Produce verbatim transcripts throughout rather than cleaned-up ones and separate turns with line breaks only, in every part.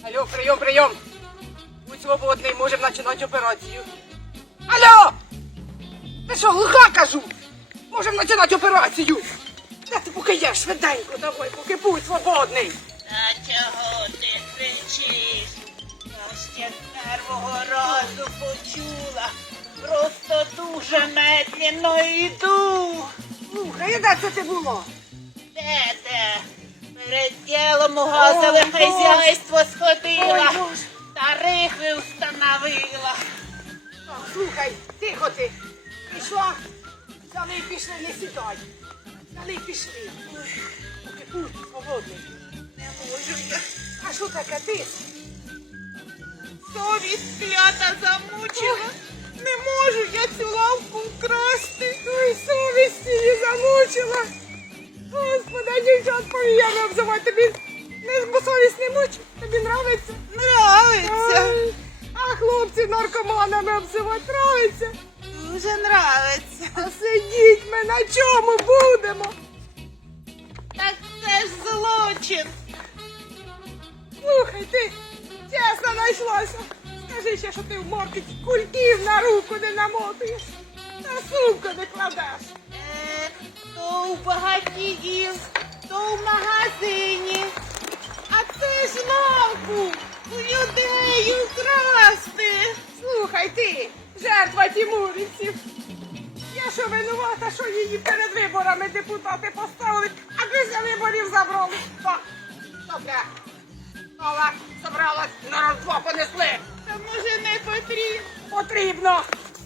Алло, прийом, прийом. Будь свободний, можемо починати операцію. Алло! Ти що, глуха, кажу? Можемо починати операцію. Та ти поки є, швиденько, давай, поки будь свободний.
А чого ти кричиш? Я ще з першого разу почула. Просто дуже медленно йду.
Слухай, а де це ти було?
Де де? Перед ділом у газове
Ой,
хазяйство сходила.
Ой, Боже.
Тарифи встановила.
Так, слухай, тихо ти. Пішла, взяли і пішли, не сідай. Взяли і пішли. Поки будь свободний.
Не можу я.
А що таке ти?
Совість клята замучила. Не можу я цю лавку вкрасти.
Ой, совість її замучила. Господи, дівчатко, я не обзиваю тобі. Не, бо совість не мучить. Тобі нравиться?
Нравиться.
Ай, а хлопці наркоманами обзивати нравиться.
Дуже нравиться.
А сидіть ми на чому будемо?
Так це ж злочин.
Слухай, ти чесно знайшлася. Скажи ще, що ти в маркеті кульків на руку не намотуєш. На сумку не кладеш.
Е, то у багатіїв, то в магазині. А це ж лавку у людей украсти.
Слухай ти, жертва тімурівців. Я що винувата, що її перед виборами депутати поставили, а після виборів забрали. Так, добре. Ола, забралась, на раз-два понесли.
Та може не потрібно.
Потрібно.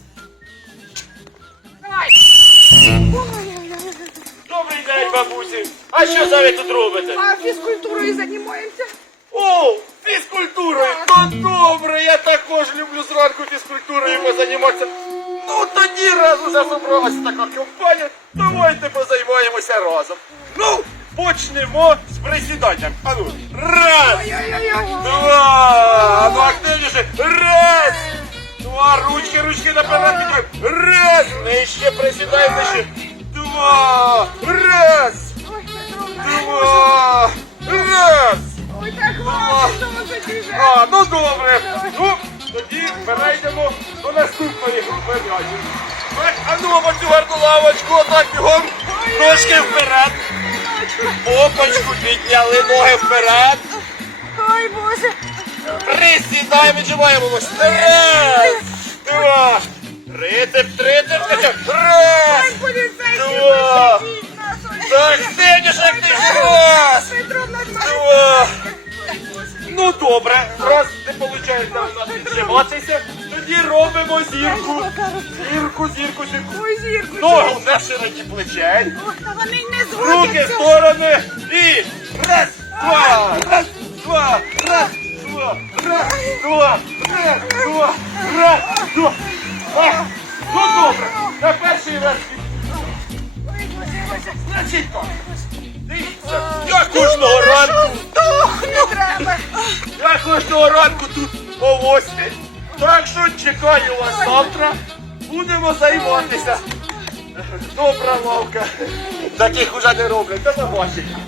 Давай. Ой-ой-ой.
Добрий день, бабусі. А що зараз ви тут робите?
А фізкультурою займаємося.
О, фізкультурою. То добре, я також люблю зранку фізкультурою позайматися. Ну тоді раз уже зібралася така компанія, давайте позаймаємося разом. Ну, почнемо з присіданням. А ну, раз,
Ой-ой-ой.
два, ну активніше, раз, два, ручки, ручки наперед піднімаємо, раз, нижче присідаємо, нижче, два, раз,
Ой, Петровна.
два, раз.
Ой, так хватить, досить уже.
А, ну добре. Ну, тоді перейдемо до наступної групи м'язів. Так, а ну, об цю гарну лавочку, отак бігом, ножки вперед. Попочку підняли, ноги вперед.
Ой, Боже.
Присідаємо, відчуваємося. Раз, два, тридцять, тридцять, тридцять. Раз,
Ой, поліцейський,
два.
посадіть нас. Ой,
так, сидиш, як ти. Раз,
Петровна,
два. Ну добре, раз не виходить у нас віджиматися, тоді робимо зірку. Зірку, зірку, зірку.
ой, зірку.
Ногу на широкі плечей,
Ох, та вони й не
руки в
зводяться.
сторони і раз, два, раз, два, раз, два, раз, два, раз, два, раз, два. А, ну добре, на перший раз.
Ой, Боже, Боже.
Значить так, дивіться, я кожного ранку.
Не треба.
Я кожного ранку тут о восьмій. Так що чекаю вас завтра. Будемо займатися. Добра лавка. Таких уже не роблять. До побачення.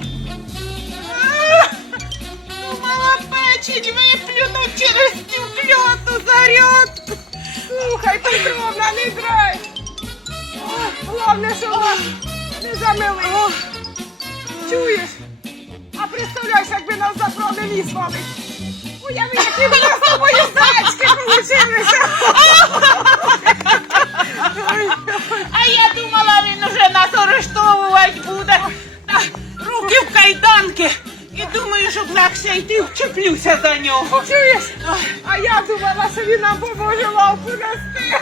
Думала печень виплюну через цю кляту зарядку.
Слухай, Петровна, не драй. Ой, головне, що вас не замили. Чуєш? А представляєш, якби нас забрали ліс валить. Уяви, які в нас з тобою зайчки получилися.
А я думала, він уже нас арештовувати буде. Та руки в кайданки. І думаю, щоб легше йти, вчеплюся за нього.
Чуєш? А я думала, що він нам поможе лавку нести.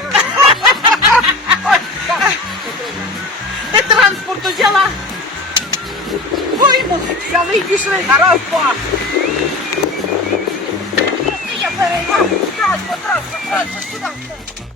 Ти транспорт взяла?
Вийму, взяли і пішли на раз-два. Я перейду. Транспорт, транспорт, транспорт, сюди.